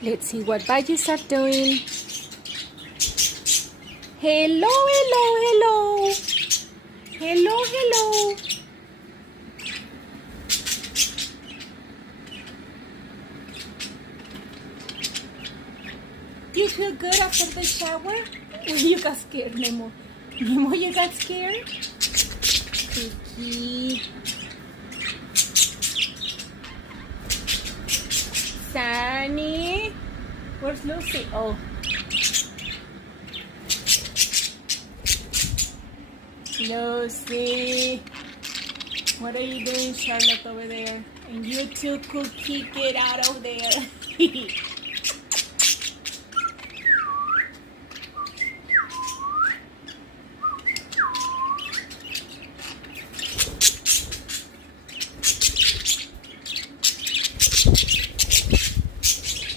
Let's see what budgies are doing. Hello, hello, hello. Hello, hello. Do you feel good after the shower? You got scared, Nemo. Nemo, you got scared? Cookie. Sunny. Where's Lucy? Oh. Lucy. What are you doing, Charlotte, over there? And you too, Cookie, get out of there.